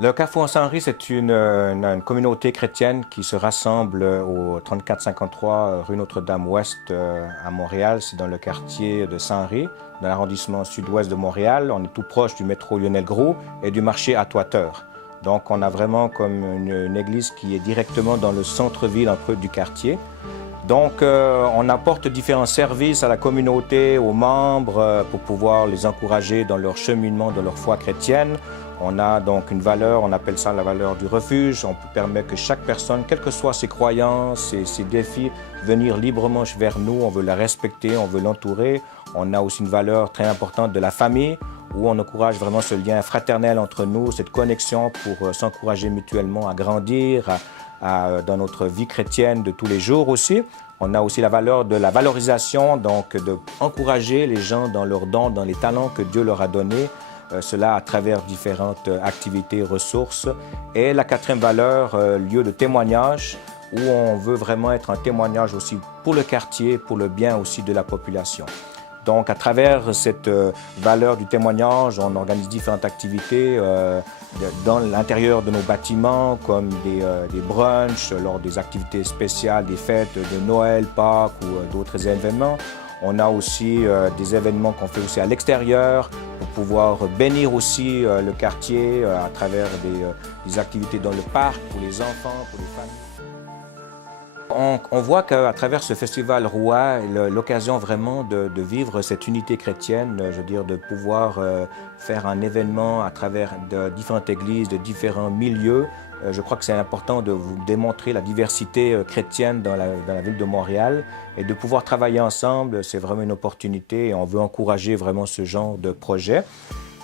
Le Carrefour Saint-Henri, c'est une communauté chrétienne qui se rassemble au 3453 rue Notre-Dame-Ouest à Montréal. C'est dans le quartier de Saint-Henri, dans l'arrondissement sud-ouest de Montréal. On est tout proche du métro Lionel-Groulx et du marché Atwater. Donc on a vraiment comme une église qui est directement dans le centre-ville un peu du quartier. Donc on apporte différents services à la communauté, aux membres, pour pouvoir les encourager dans leur cheminement, dans leur foi chrétienne. On a donc une valeur, on appelle ça la valeur du refuge. On permet que chaque personne, quelles que soient ses croyances et ses défis, venir librement vers nous. On veut la respecter, on veut l'entourer. On a aussi une valeur très importante de la famille, où on encourage vraiment ce lien fraternel entre nous, cette connexion pour s'encourager mutuellement à grandir dans notre vie chrétienne de tous les jours aussi. On a aussi la valeur de la valorisation, donc d'encourager les gens dans leurs dons, dans les talents que Dieu leur a donnés, cela à travers différentes activités, ressources. Et la quatrième valeur, lieu de témoignage, où on veut vraiment être un témoignage aussi pour le quartier, pour le bien aussi de la population. Donc, à travers cette valeur du témoignage, on organise différentes activités dans l'intérieur de nos bâtiments, comme des brunchs, lors des activités spéciales, des fêtes de Noël, Pâques ou d'autres événements. On a aussi des événements qu'on fait aussi à l'extérieur pour pouvoir bénir aussi le quartier à travers des activités dans le parc pour les enfants, pour les familles. On voit qu'à travers ce festival Roua, l'occasion vraiment de vivre cette unité chrétienne, je veux dire de pouvoir faire un événement à travers de différentes églises, de différents milieux. Je crois que c'est important de vous démontrer la diversité chrétienne dans la ville de Montréal et de pouvoir travailler ensemble, c'est vraiment une opportunité et on veut encourager vraiment ce genre de projet.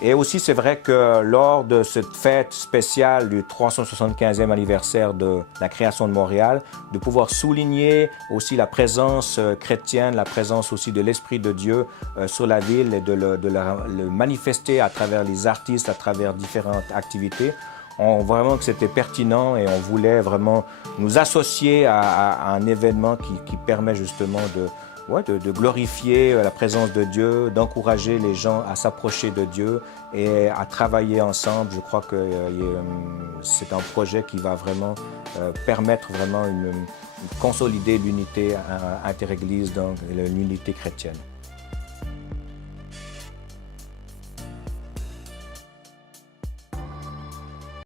Et aussi, c'est vrai que lors de cette fête spéciale du 375e anniversaire de la création de Montréal, de pouvoir souligner aussi la présence chrétienne, la présence aussi de l'Esprit de Dieu sur la ville et de le manifester à travers les artistes, à travers différentes activités. On voit vraiment que c'était pertinent et on voulait vraiment nous associer à un événement qui permet justement de glorifier la présence de Dieu, d'encourager les gens à s'approcher de Dieu et à travailler ensemble. Je crois que c'est un projet qui va vraiment permettre vraiment consolider l'unité interéglise, donc l'unité chrétienne.